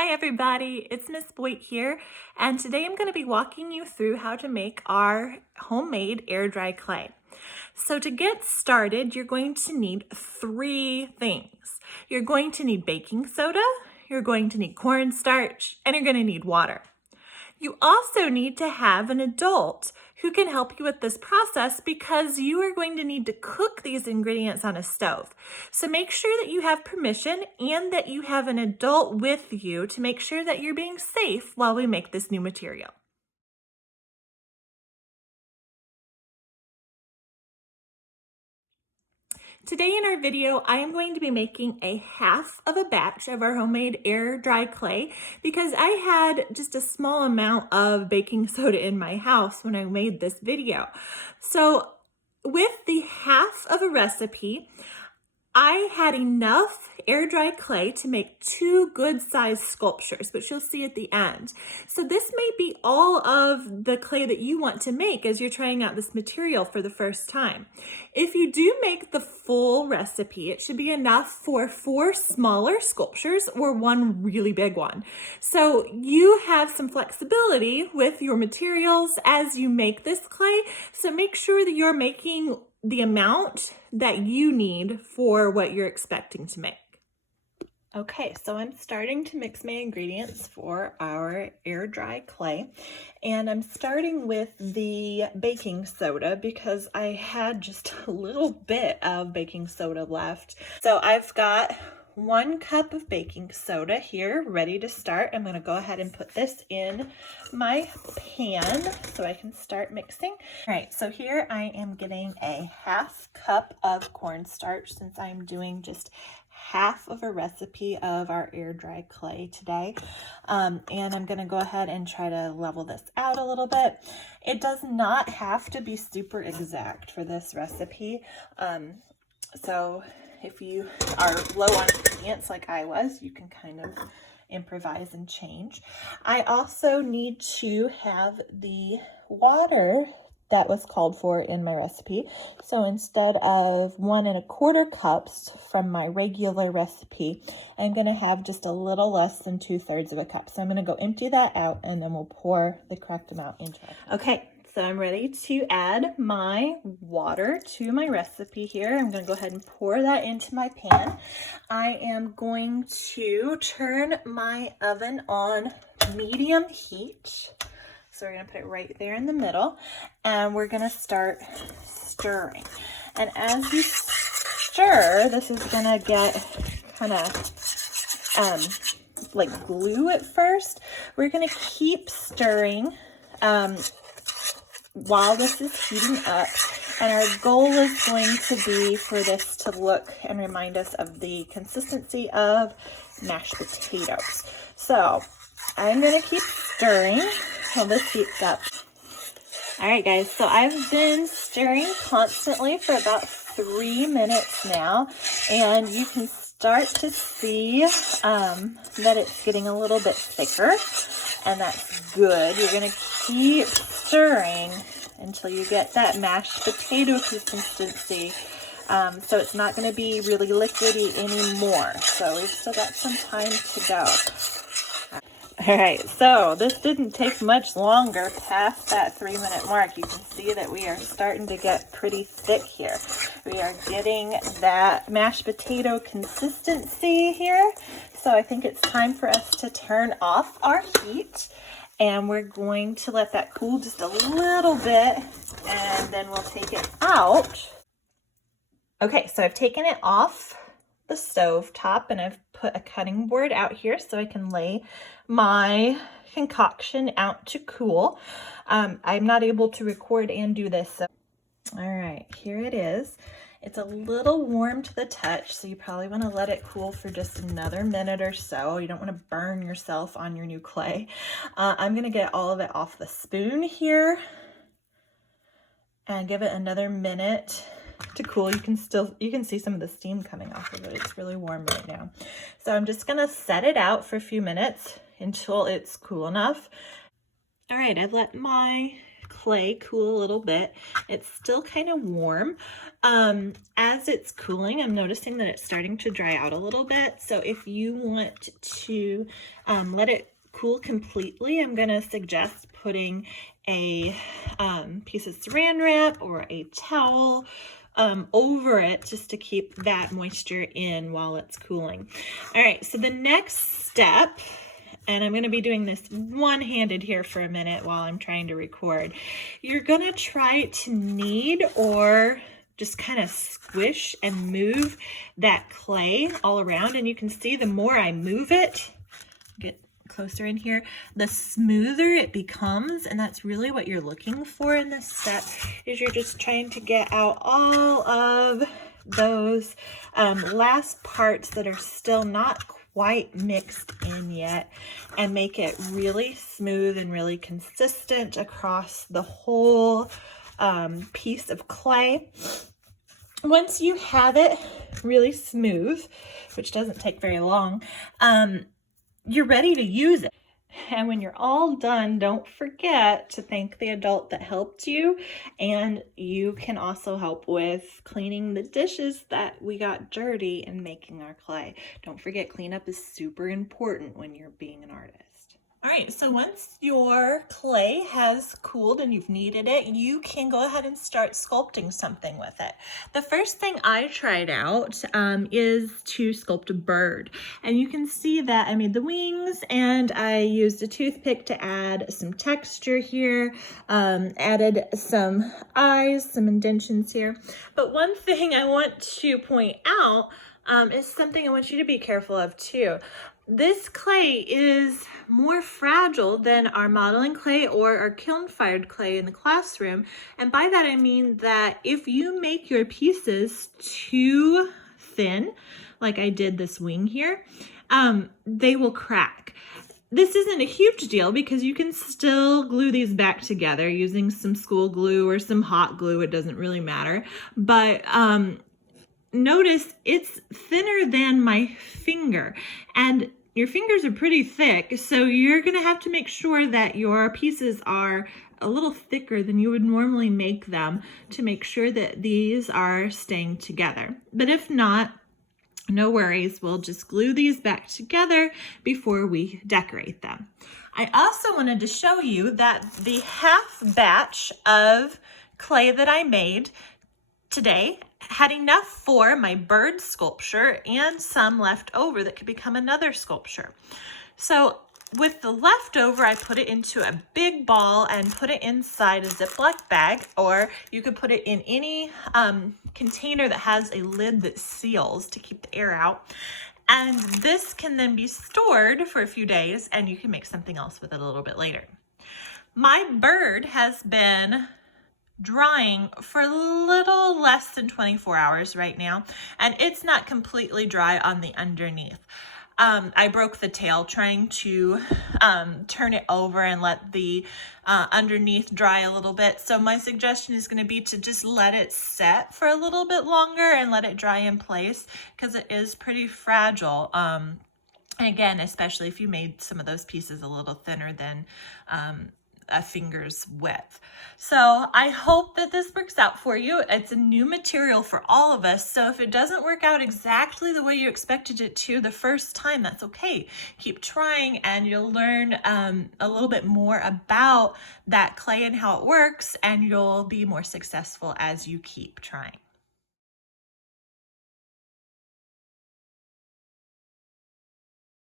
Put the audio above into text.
Hi everybody, it's Miss Boyd here, and today I'm going to be walking you through how to make our homemade air dry clay. So to get started, you're going to need three things. You're going to need baking soda, you're going to need cornstarch, and you're going to need water. You also need to have an adult who can help you with this process because you are going to need to cook these ingredients on a stove. So make sure that you have permission and that you have an adult with you to make sure that you're being safe while we make this new material. Today in our video, I am going to be making a half of a batch of our homemade air dry clay because I had just a small amount of baking soda in my house when I made this video. So with the half of a recipe, I had enough air dry clay to make two good sized sculptures, which you'll see at the end. So this may be all of the clay that you want to make as you're trying out this material for the first time. If you do make the full recipe, it should be enough for 4 smaller sculptures or 1 really big one. So you have some flexibility with your materials as you make this clay. So make sure that you're making the amount that you need for what you're expecting to make. Okay, so I'm starting to mix my ingredients for our air dry clay, and I'm starting with the baking soda because I had just a little bit of baking soda left. So I've got 1 cup of baking soda here ready to start. I'm going to go ahead and put this in my pan so I can start mixing. All right, so here I am getting a 1/2 cup of cornstarch since I'm doing just half of a recipe of our air dry clay today. And I'm going to go ahead and try to level this out a little bit. It does not have to be super exact for this recipe. So if you are low on ingredients like I was, you can kind of improvise and change. I also need to have the water that was called for in my recipe. So instead of 1 1/4 cups from my regular recipe, I'm gonna have just a little less than 2/3 of a cup. So I'm gonna go empty that out and then we'll pour the correct amount into it. Okay, so I'm ready to add my water to my recipe here. I'm gonna go ahead and pour that into my pan. I am going to turn my oven on medium heat. So we're going to put it right there in the middle, and we're going to start stirring. And as you stir, this is going to get kind of like glue at first. We're going to keep stirring while this is heating up. And our goal is going to be for this to look and remind us of the consistency of mashed potatoes. So I'm going to keep stirring while this heats up. All right, guys, so I've been stirring constantly for about 3 minutes now, and you can start to see that it's getting a little bit thicker, and that's good. You're going to keep stirring until you get that mashed potato consistency. So it's not going to be really liquidy anymore. So we've still got some time to go. All right, so this didn't take much longer past that 3-minute mark. You can see that we are starting to get pretty thick here. We are getting that mashed potato consistency here. So I think it's time for us to turn off our heat, and we're going to let that cool just a little bit, and then we'll take it out. Okay, so I've taken it off the stove top, and I've put a cutting board out here so I can lay my concoction out to cool. I'm not able to record and do this. So. All right, here it is. It's a little warm to the touch, so you probably want to let it cool for just another minute or so. You don't want to burn yourself on your new clay. I'm going to get all of it off the spoon here and give it another minute to cool. You can see some of the steam coming off of it. It's really warm right now. So I'm just gonna set it out for a few minutes until it's cool enough. All right, I've let my clay cool a little bit. It's still kind of warm. As it's cooling, I'm noticing that it's starting to dry out a little bit. So if you want to let it cool completely, I'm going to suggest putting a piece of saran wrap or a towel over it just to keep that moisture in while it's cooling. All right, so the next step, and I'm going to be doing this one-handed here for a minute while I'm trying to record. You're going to try to knead or just kind of squish and move that clay all around. And you can see the more I move it, get closer in here, the smoother it becomes. And that's really what you're looking for in this step, is you're just trying to get out all of those last parts that are still not quite mixed in yet, and make it really smooth and really consistent across the whole piece of clay. Once you have it really smooth, which doesn't take very long, you're ready to use it. And when you're all done, don't forget to thank the adult that helped you. And you can also help with cleaning the dishes that we got dirty in making our clay. Don't forget, cleanup is super important when you're being an artist. All right, so once your clay has cooled and you've kneaded it, you can go ahead and start sculpting something with it. The first thing I tried out is to sculpt a bird. And you can see that I made the wings, and I used a toothpick to add some texture here, added some eyes, some indentions here. But one thing I want to point out is something I want you to be careful of too. This clay is more fragile than our modeling clay or our kiln-fired clay in the classroom. And by that I mean that if you make your pieces too thin, like I did this wing here, they will crack. This isn't a huge deal because you can still glue these back together using some school glue or some hot glue. It doesn't really matter. But notice it's thinner than my finger, and your fingers are pretty thick, so you're going to have to make sure that your pieces are a little thicker than you would normally make them to make sure that these are staying together. But if not, no worries, we'll just glue these back together before we decorate them. I also wanted to show you that the half batch of clay that I made today had enough for my bird sculpture and some left over that could become another sculpture. So with the leftover, I put it into a big ball and put it inside a Ziploc bag, or you could put it in any container that has a lid that seals to keep the air out. And this can then be stored for a few days, and you can make something else with it a little bit later. My bird has been drying for a little less than 24 hours right now, and it's not completely dry on the underneath. I broke the tail trying to turn it over and let the underneath dry a little bit. So my suggestion is going to be to just let it set for a little bit longer and let it dry in place, because it is pretty fragile. And again, especially if you made some of those pieces a little thinner than a finger's width. So I hope that this works out for you. It's a new material for all of us. So if it doesn't work out exactly the way you expected it to the first time, that's okay. Keep trying and you'll learn a little bit more about that clay and how it works, and you'll be more successful as you keep trying.